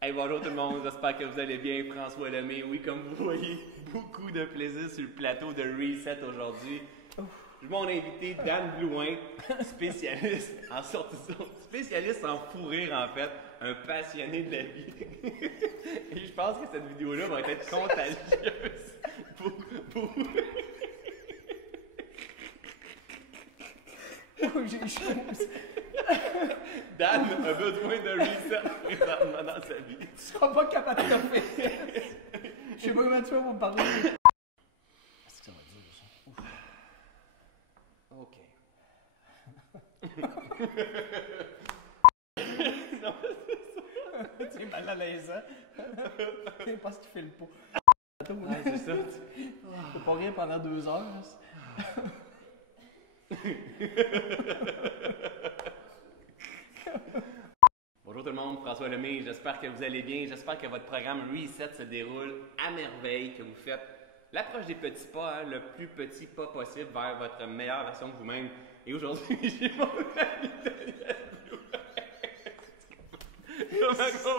Hey, bonjour tout le monde, j'espère que vous allez bien. François Lemay, oui, comme vous voyez, beaucoup de plaisir sur le plateau de Reset aujourd'hui. Mon invité, Dan Blouin, spécialiste en sortie, spécialiste en fou rire en fait, un passionné de la vie. Et je pense que cette vidéo-là va être contagieuse pour... Oh, j'ai chaud. Dan a besoin de reset présentement dans sa vie. Tu seras pas capable de le faire. Je sais pas comment tu fais pour me parler. Est-ce que ça va dire ça? OK. Non, Tu es mal à l'aise, hein? C'est parce qu'il fait le pot. ouais, c'est ça. Tu peux pas rire pendant 2 heures. Bonjour tout le monde, François Lemay, j'espère que vous allez bien, j'espère que votre programme Reset se déroule à merveille, que vous faites l'approche des petits pas, hein, le plus petit pas possible vers votre meilleure version de vous-même. Et aujourd'hui, j'ai mon ami Daniel Blouin. Comment on va faire ça?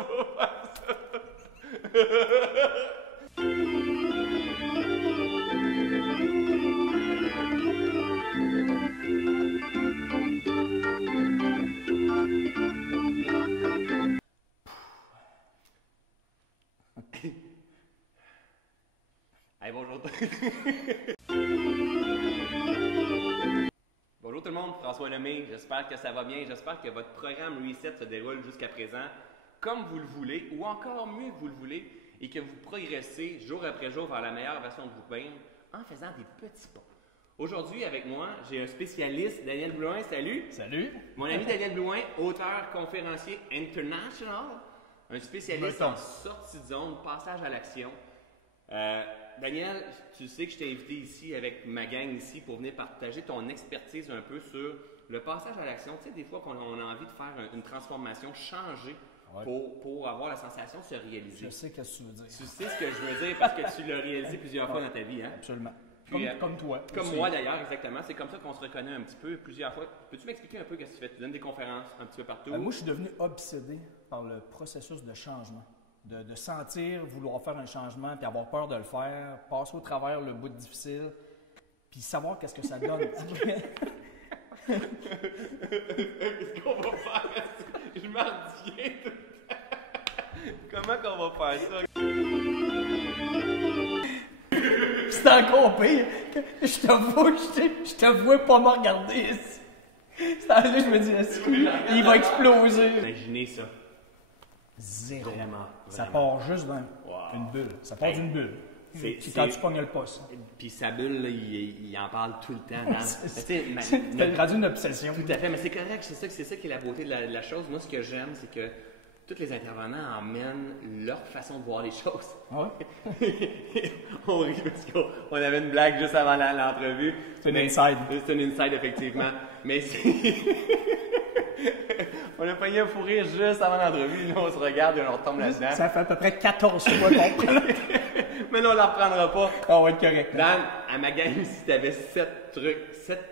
Hey, bonjour. Bonjour tout le monde, François Lemay. J'espère que ça va bien. J'espère que votre programme Reset se déroule jusqu'à présent comme vous le voulez, ou encore mieux que vous le voulez, et que vous progressez jour après jour vers la meilleure version de vous-même en faisant des petits pas. Aujourd'hui, avec moi, j'ai un spécialiste, Daniel Blouin. Salut! Salut! Mon ami Daniel Blouin, auteur, conférencier international, un spécialiste en sortie de zone, passage à l'action. Daniel, tu sais que je t'ai invité ici avec ma gang ici pour venir partager ton expertise un peu sur le passage à l'action. Tu sais, des fois qu'on a envie de faire une transformation, changer pour avoir la sensation de se réaliser. Je sais ce que tu veux dire. Tu sais ce que je veux dire parce que tu l'as réalisé plusieurs fois dans ta vie, hein? Absolument. Puis, comme toi. Comme aussi. moi d'ailleurs, exactement. C'est comme ça qu'on se reconnaît un petit peu plusieurs fois. Peux-tu m'expliquer un peu ce que tu fais? Tu donnes des conférences un petit peu partout? Moi, je suis devenu obsédé par le processus de changement. De sentir, vouloir faire un changement, puis avoir peur de le faire, passer au travers le bout difficile, puis savoir qu'est-ce que ça donne. Qu'est-ce qu'on va faire? Je m'en tiens tout le temps. Comment qu'on va faire ça? C'est encore pire. Je te vois pas me regarder. C'est là, je me dis, il va exploser. Imaginez ça. Zéro. Vraiment. Ça part juste d'une bulle. Ça part d'une bulle. Quand tu pognes le poste. Puis sa bulle, là, il en parle tout le temps. C'est traduit une obsession. Tout à fait, mais c'est correct, c'est ça qui est la beauté de la chose. Moi, ce que j'aime, c'est que tous les intervenants emmènent leur façon de voir les choses. Ouais. On rit parce qu'on avait une blague juste avant l'entrevue. C'est une inside. C'est une inside, effectivement. Mais c'est... On a pogné un fou rire juste avant l'entrevue. Nous, on se regarde et on retombe là-dedans. Ça fait à peu près 14 fois qu'on prend. Mais non, on ne la reprendra pas. Ah, ouais, correct. Dan, à ma gang, si tu avais 7 trucs, 7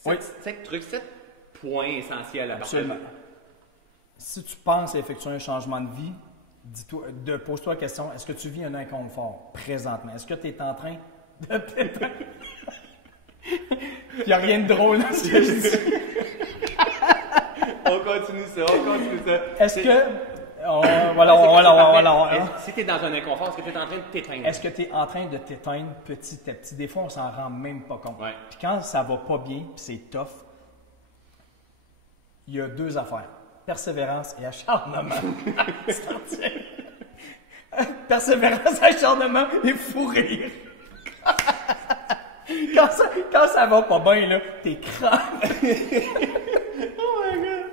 points essentiels à partager. Absolument. Si tu penses à effectuer un changement de vie, pose-toi la question, est-ce que tu vis un inconfort présentement? Est-ce que tu es en train de t'éteindre? Il n'y a rien de drôle dans ce que je dis. On continue ça. Est-ce que... Si tu es dans un inconfort, est-ce que tu es en train de t'éteindre? Est-ce que tu es en train de t'éteindre petit à petit? Des fois, on s'en rend même pas compte. Ouais. Puis quand ça va pas bien, puis c'est tough, il y a 2 affaires. Persévérance et acharnement. Persévérance, acharnement et fou rire. Quand ça va pas bien, là, t'es crampé. Oh my God!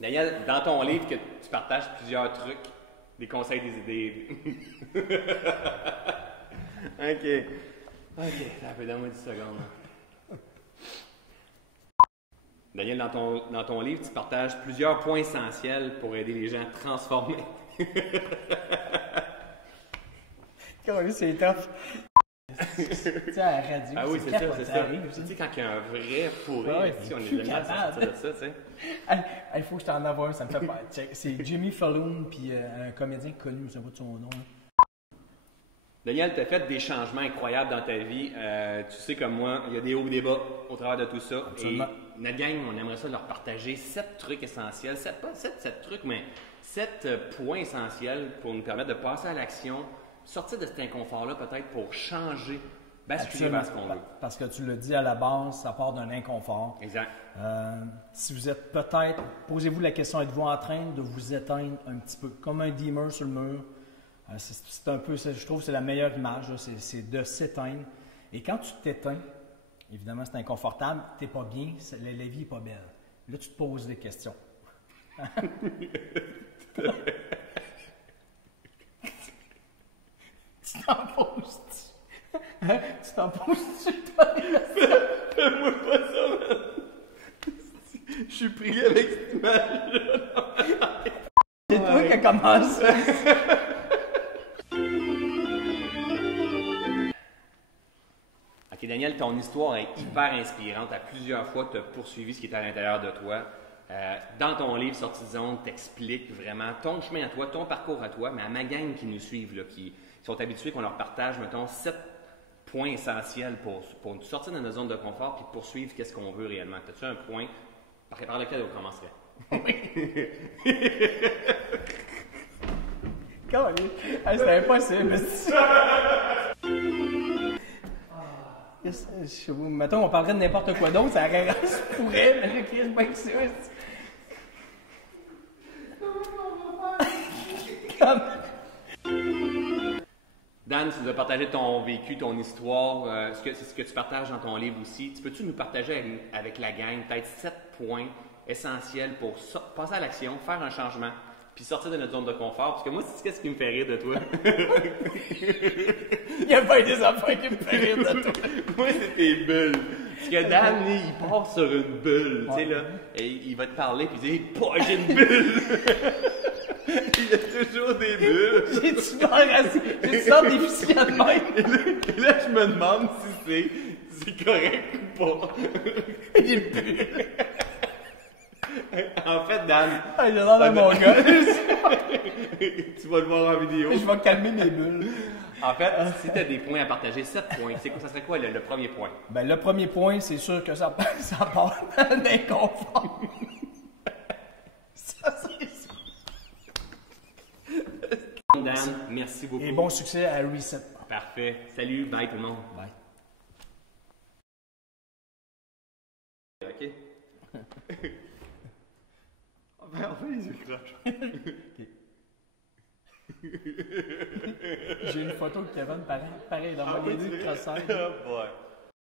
Daniel, dans ton livre, que tu partages plusieurs trucs, des conseils, des idées. OK, ça fait donne-moi 10 secondes. Daniel, dans ton livre, tu partages plusieurs points essentiels pour aider les gens à transformer. C'est tough. Tu sais, à la radio. Ah oui, c'est ça, c'est ça. Arrive, Tu sais, quand il y a un vrai fourré, Ouais, ici, on plus est jamais à capable. sortir de ça, tu sais. Il faut que je t'en envoie un, ça me fait pas. C'est Jimmy Fallon, puis un comédien connu, je ne sais pas de son nom. Hein. Daniel, tu as fait des changements incroyables dans ta vie. Tu sais, comme moi, il y a des hauts et des bas au travers de tout ça. Absolument. Et notre gang, on aimerait ça leur partager 7 trucs essentiels. Pas 7 trucs, mais 7 points essentiels pour nous permettre de passer à l'action, sortir de cet inconfort-là peut-être pour changer, basculer vers ce qu'on veut. Parce que tu l'as dit à la base, ça part d'un inconfort. Exact. Si vous êtes peut-être, posez-vous la question, êtes-vous en train de vous éteindre un petit peu, comme un dimmer sur le mur? C'est un peu, je trouve que c'est la meilleure image, c'est de s'éteindre. Et quand tu t'éteins, évidemment c'est inconfortable, tu n'es pas bien, la vie n'est pas belle. Là, tu te poses des questions. Tu t'en poses-tu? Hein? Tu t'en poses-tu, toi? Fais-moi pas ça, man. Je suis pris avec cette image-là. C'est toi qui as commencé. Ok, Daniel, ton histoire est hyper inspirante. À plusieurs fois, tu as poursuivi ce qui est à l'intérieur de toi. Dans ton livre Sortie de zone, t'expliques vraiment ton chemin à toi, ton parcours à toi, mais à ma gang qui nous suivent, là, qui sont habitués qu'on leur partage, mettons, 7 points essentiels pour nous sortir de notre zone de confort et poursuivre qu'est-ce qu'on veut réellement. As-tu un point par lequel on commencerait? C'était impossible. Mettons, on parlerait de n'importe quoi d'autre, ça se pourrait, mais je crie pas que ça. Dan, tu nous as partagé ton vécu, ton histoire, c'est ce que tu partages dans ton livre aussi. Peux-tu nous partager avec la gang peut-être 7 points essentiels pour passer à l'action, faire un changement, puis sortir de notre zone de confort? Parce que moi, c'est ce qui me fait rire de toi. Il n'y a pas des affaires qui me font rire de toi. Moi, c'est tes bulles. Parce que Dan, il part sur une bulle, tu sais, là, et il va te parler, puis il dit « Pas, j'ai une bulle! » Il y a toujours des bulles. J'ai-tu sors des de même? Et là, je me demande si c'est correct ou pas. Il est bulle. En fait, Dan... J'adore dans mon gars. Tu vas le voir en vidéo. Je vais calmer mes bulles. En fait, si tu as des points à partager, 7 points, ça serait quoi le premier point? Ben, le premier point, c'est sûr que ça part d'inconfort. Ça, c'est sûr. Dan, merci beaucoup. Et bon succès à Reset. Parfait. Salut, bye tout le monde. Bye. OK. On fait les yeux croches. J'ai une photo de Kevin pareil dans mon livre de crossage. Oh boy.